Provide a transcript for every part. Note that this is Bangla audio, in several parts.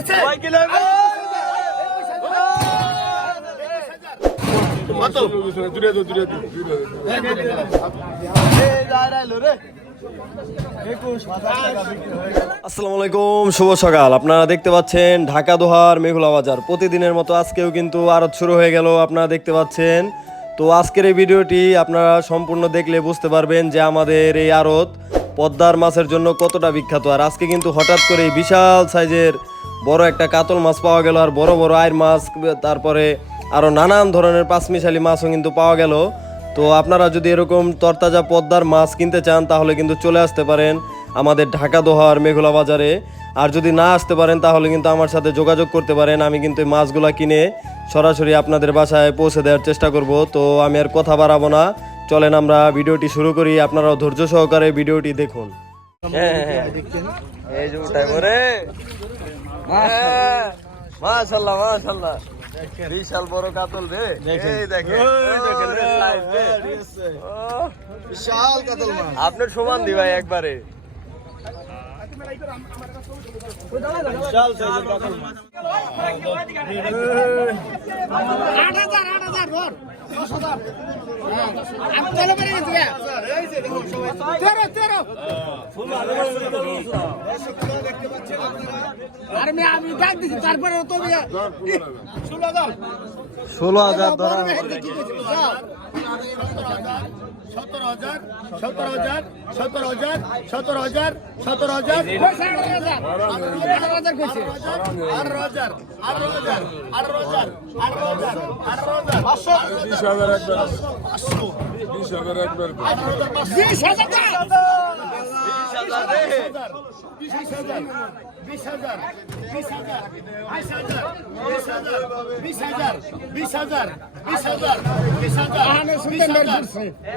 আছে? কত আসসালামু আলাইকুম শুভ সকাল। আপনারা দেখতে পাচ্ছেন ঢাকা দোহার মেঘুলা বাজার। প্রতিদিনের মতো আজকেও কিন্তু আরত শুরু হয়ে গেল আপনারা দেখতে পাচ্ছেন। তো আজকের এই ভিডিওটি আপনারা সম্পূর্ণ দেখলে বুঝতে পারবেন যে আমাদের এই আড়ত পদ্মার মাছের জন্য কতটা বিখ্যাত। আর আজকে কিন্তু হঠাৎ করে বিশাল সাইজের বড় একটা কাতল মাছ পাওয়া গেল আর বড় বড় আয়ের মাছ তারপরে আরও নানান ধরনের পাঁচমিশালি মাছও কিন্তু পাওয়া গেল। তো আপনারা যদি এরকম তরতাজা পদ্মার মাছ কিনতে চান তাহলে কিন্তু চলে আসতে পারেন আমাদের ঢাকা দোহার মেঘলা বাজারে। আর যদি না আসতে পারেন তাহলে কিন্তু আমার সাথে যোগাযোগ করতে পারেন। আমি কিন্তু এই মাছগুলা কিনে সরাসরি আপনাদের বাসায় পৌঁছে দেওয়ার চেষ্টা করব। তো আমি আর কথা বাড়াবো না। চলেন আমরা ভিডিওটি শুরু করি। আপনারাও ধৈর্য সহকারে ভিডিওটি দেখুন। এই যে উঠাই ওরে! হ্যাঁ, মাশাল্লাহ মাশাল্লাহ বিশাল বড় কাতল রে। এই দেখেন বিশাল কাতল মাছ। আপনার সমান দি ভাই একবারে। আট হাজার আট হাজার ষোলো হাজার সতেরো হাজার সতেরো হাজার সতেরো হাজার সতেরো হাজার সতেরো হাজার আঠারো হাজার আঠারো হাজার বিশ হাজার একবার বিশ হাজার একবার বিশ হাজার। হাজার বিশ হাজার বিশ হাজার বিশ হাজার বিশ হাজার বিশ হাজার বিশ হাজার বিশ হাজার বিশ হাজার বিশ হাজার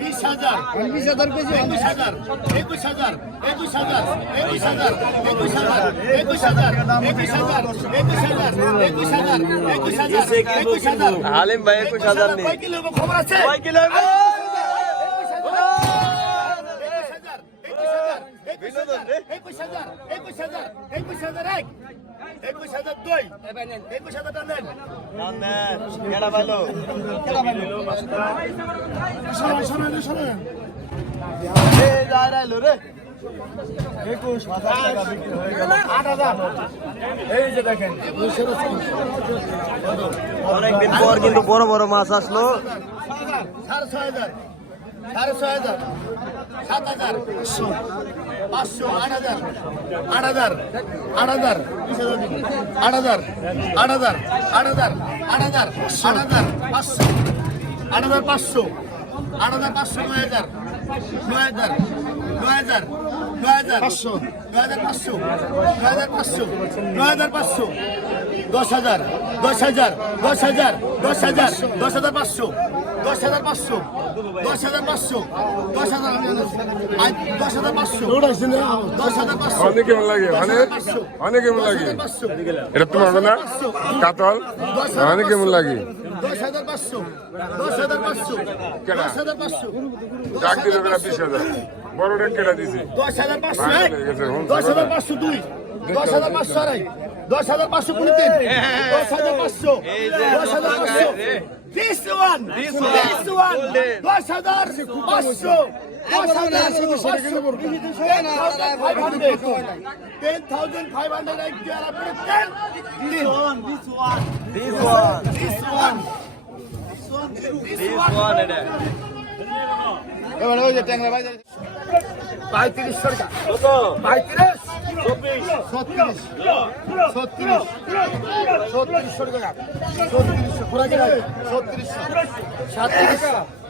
বিশ হাজার বিশ হাজার বিশ হাজার একুশ হাজার একুশ হাজার একুশ হাজার একুশ হাজার একুশ হাজার একুশ হাজার একুশ হাজার একুশ হাজার একুশ হাজার একুশ হাজার হালিম ভাই একুশ হাজার নেই কয় কিলো খবর আছে কয় কিলো হইব? একুশ হাজার একুশ হাজার একুশ হাজার এক একুশ হাজার দুই একুশ হাজার নেন। কেডা পাইলো? এই যা রাইলো রে। আট হাজার। এই যে দেখেন। অনেকদিন পর কিন্তু বড় বড় মাছ আসলো। সাড়ে ছয় হাজার। সাড়ে ছয় হাজার। সাত হাজার পাঁচশো পাঁচশো আট হাজার আট হাজার আট হাজার আট হাজার আট হাজার আট হাজার আট হাজার আট হাজার পাঁচশো আট হাজার পাঁচশো আট হাজার পাঁচশো নয় হাজার নয় হাজার নয় হাজার নয় হাজার পাঁচশো নয় হাজার পাঁচশো নয় হাজার পাঁচশো নয় হাজার পাঁচশো দশ হাজার দশ হাজার দশ হাজার দশ হাজার দশ হাজার পাঁচশো দশ হাজার পাঁচশো দশ হাজার পাঁচশো দশ হাজার দশ হাজার পাঁচশো দশ হাজার পাঁচশো অনেক কেমন লাগে অনেক অনেক কেমন লাগে এটা তোমার হবে না কাতল অনেক কেমন লাগে দশ হাজার পাঁচশো দশ হাজার পাঁচশো? দশ হাজার পাঁচশো ডাক দিল বিশ হাজার বড় রেট কেটে দিছি দশ হাজার পাঁচশো দশ হাজার পাঁচশো দুই দশ হাজার পাঁচশো আড়াই দশ হাজার পাঁচশো কুড়ি তিন দশ হাজার পাঁচশো দশ হাজার পাঁচশো This one, this one, this one, দশ হাজার পাঁচশো দশ হাজার পাঁচশো ten thousand five hundred, ten thousand five hundred and ten, this one, this one, this one, this one, this one, this one, this one, পঁয়ত্রিশ টাকা পঁয়ত্রিশ ছত্রিশ ছত্রিশ ছত্রিশশো টাকা ছত্রিশশো ছত্রিশশো সাতত্রিশ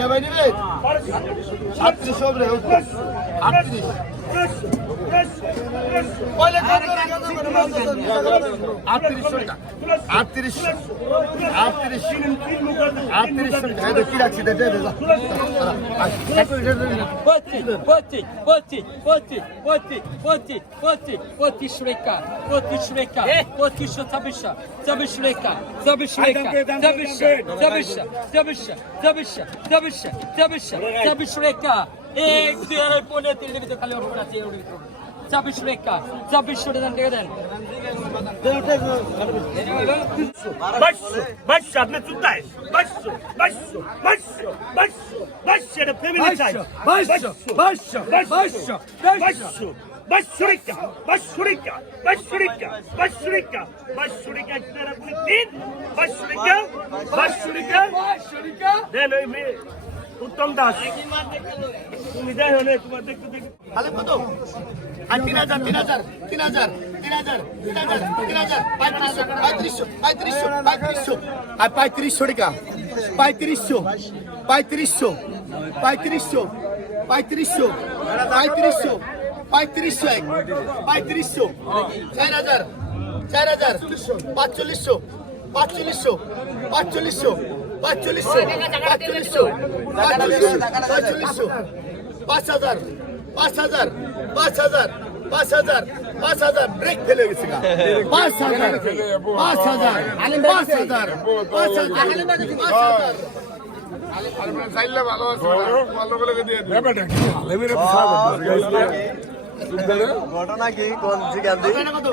নিয়ে ভাই নিবে আটত্রিশ হবে আটত্রিশ। Poti, poti, poti, poti, poti, poti, poti Şureka, poti Şureka, poti Şu Tabişa, Tabişreka, Tabişreka, Tabişa, Tabişa, Tabişa, Tabişa, Tabişa, Tabişa, Tabişreka. Ek diğer ponet ilde bir de kalıyor ponet ilde bir de. ছাব্বিশশো রেখা ছাব্বিশশো দেন। রেখে দেন বাসুরিকা বাসুরিকা বাসুরিকা বাসুরিকা বাসুরিকা আপনারা বলে দিন। বাসুরিকা বাসুরিকা বাসুরিকা দেন ওই মেয়ে উত্তম দাস। তুমি যাই হলে তোমার দেখতে দেখতে। খালি কত? আর তিন হাজার তিন হাজার তিন হাজার তিন হাজার তিন হাজার তিন হাজার, পঁয়ত্রিশশো পঁয়ত্রিশশো পঁয়ত্রিশশো আর পঁয়ত্রিশশো টাকা, পঁয়ত্রিশশো পঁয়ত্রিশশো পঁয়ত্রিশশো পঁয়ত্রিশশো পঁয়ত্রিশশো পঁয়ত্রিশশো এক, পঁয়ত্রিশশো, চার হাজার চার হাজার, পাঁচচল্লিশশো পাঁচচল্লিশশো পাঁচচল্লিশশো পাঁচচল্লিশশো পাঁচচল্লিশশো পাঁচচল্লিশশো পাঁচচল্লিশশো, পাঁচ হাজার পাঁচ হাজার পাঁচ হাজার পাঁচ হাজার পাঁচ হাজার ব্রেক ফেলে গেছে। পাঁচ হাজার পাঁচ হাজার পাঁচ হাজার পাঁচ হাজার পাঁচ হাজার ঘটনা কি কোন জিগান দি কত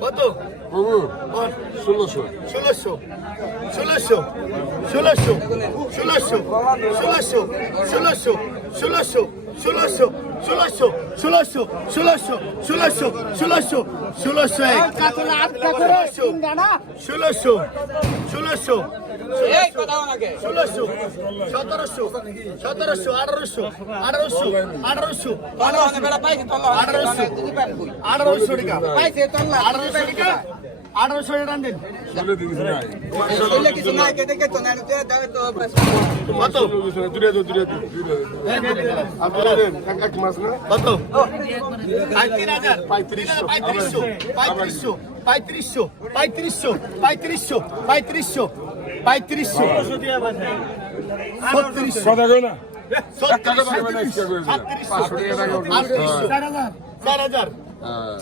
কত কত ষোলোশো ষোলোশো ষোলোশো ষোলোশো ষোলোশো ষোলোশো ষোলোশো ষোলোশো ষোলোশো ষোলোশো ষোলোশো ষোলোশো ষোলোশো ষোলোশো ষোলোশো ষোলোশো ষোলোশো ষোলোশো সতেরোশো সতেরোশো আঠারোশো আঠারোশো আঠারোশো আঠারোশো আঠারোশো টাকা। আঠারোশো টাকা? আঠারোশো টাকা দেন। কত? কত পঁয়ত্রিশশো। পঁয়ত্রিশশো। পঁয়ত্রিশশো। পঁয়ত্রিশশো। পঁয়ত্রিশশো। পঁয়ত্রিশশো। পঁয়ত্রিশশো। ছত্রিশশো। চার হাজার। চার হাজার।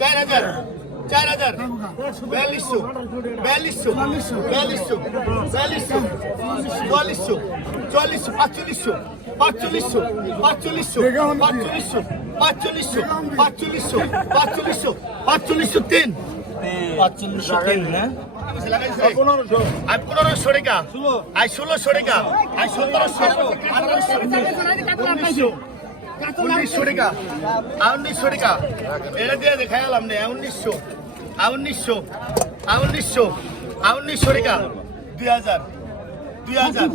চার হাজার। বিয়াল্লিশশো। বিয়াল্লিশশো। বিয়াল্লিশশো। বিয়াল্লিশশো। চুয়াল্লিশশো। চুয়াল্লিশশো। পাঁচচল্লিশশো। পাঁচচল্লিশশো। পাঁচচল্লিশশো। পাঁচচল্লিশশো। পাঁচচল্লিশশো। পাঁচচল্লিশশো। পাঁচচল্লিশশো। পাঁচচল্লিশশো তিন। পাঁচচল্লিশশো তিন না আর পনেরোশো টাকা। আর ষোলোশো টাকা। আর সতেরোশো। আঠারোশো উনিশশো টাকা। আর উনিশশো টাকা। এটা দিয়ে দেখালাম না উনিশশো। আর উনিশশো। আর উনিশশো। আর উনিশশো টাকা। দুই হাজার। দুই হাজার।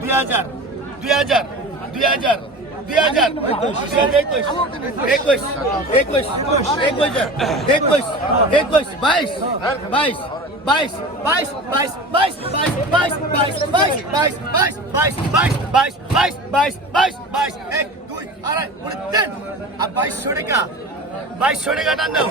দুই হাজার। দুই হাজার। দুই হাজার। দুই হাজার। একুশ। একুশ। একুশ। একুশ। একুশ। একুশ। বাইশ। বাইশ বাইশ বাইশ বাইশ বাইশ বাইশ বাইশ বাইশ বাইশ বাইশ বাইশ বাইশ বাইশ বাইশ বাইশ বাইশ বাইশ এক দুই আড়াই উনি তিন আর বাইশশো টাকা বাইশশো টাকা টান দাও